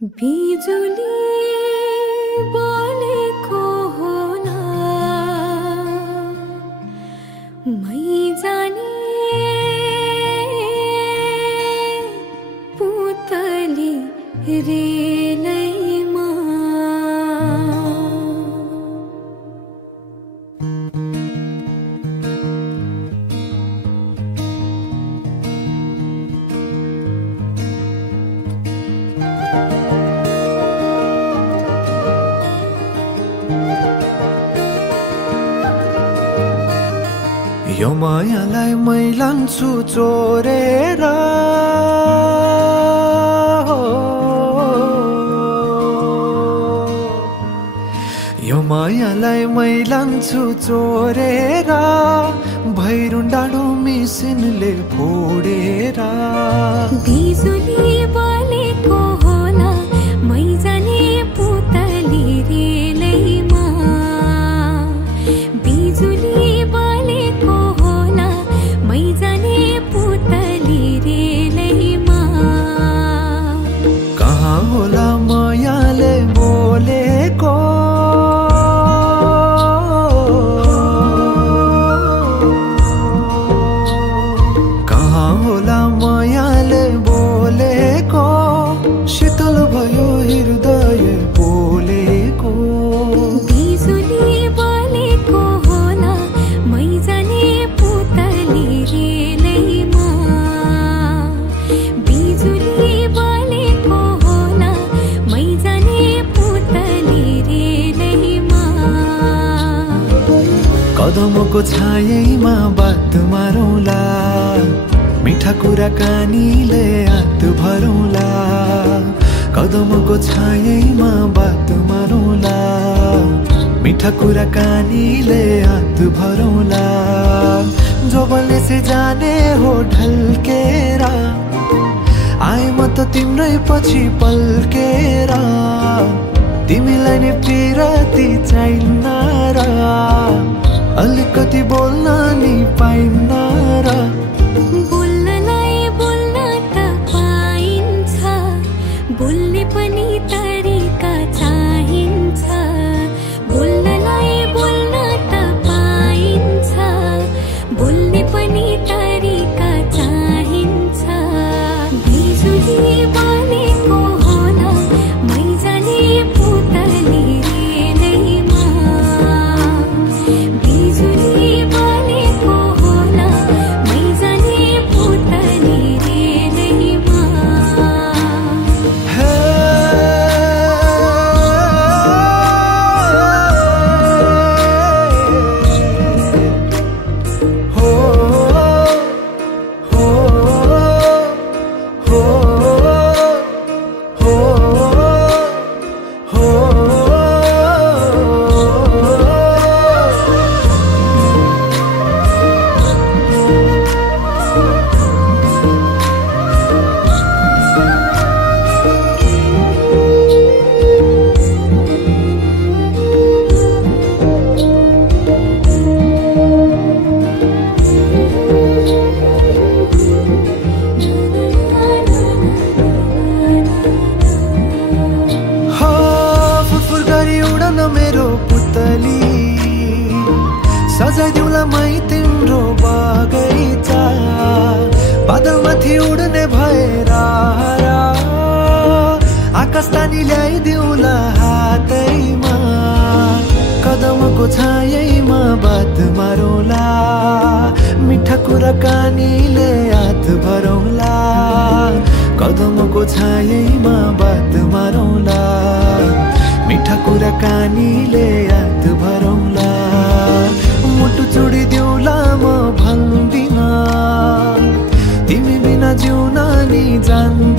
बिजुली बोलेको होला मै जाने पुतली रेलैमा यो मायालाई मै लान्छु चोरेर यो मायालाई मै लान्छु चोरेर भैरुन डाँडो मिसिनले फोडेर बिजुली बोलेको होला मै जाने पुतली रेलैमा बिजुली बोलेको होला मै जाने पुतली रेलैमा कहाँ होला मायाले बोलेको कहाँ होला मायाले बोलेको शीतल भयो हृदय बोलेको बिजुली बोलेको होला मै जाने पुतली रेलैमा बिजुली बोलेको होला मै जाने पुतली रेलैमा कदमको छायैमा बात मारौँला मिठा कुराकानीले हात भरौँला कदमको छायैमा बात मारौँला मिठा कुराकानीले हात भरौँला जो बोल्ने से जाने हो ढल्केर आए म त तिम्रै पछि पल्केर तिमीलाई नि पिरती चाहिन्न र अलिकति बोल्न नि पाइन्न र बोल्नलाई बोल्न त पाइन्छ बोल्ने पनि तरिका चाहिन्छ बोल्नलाई बोल्न त पाइन्छ बोल्ने पनि तरिका चाहिन्छ बिजुली बोलेको होला मै जाने पुतली रेलैमा बिजुली बोलेको होला मै जाने पुतली रेलैमा हे हो हो हो हो फुरफुर गरी उडन मेरो पुतली सजाइदिउँला मै तिम्रो बगैँचा बादलमाथि उड्ने भएर आकाश तानी ल्याइदिउँला हातैमा कदमको छायैमा बात मारौँला मिठा कुराकानीले हात भरौँला कदमको छायैमा बात मारौँला मिठा कुराकानीले हात भरौँला मुटु चुडिदिउँला म भन्दिन तिमी बिना जिउन नि जान्दिन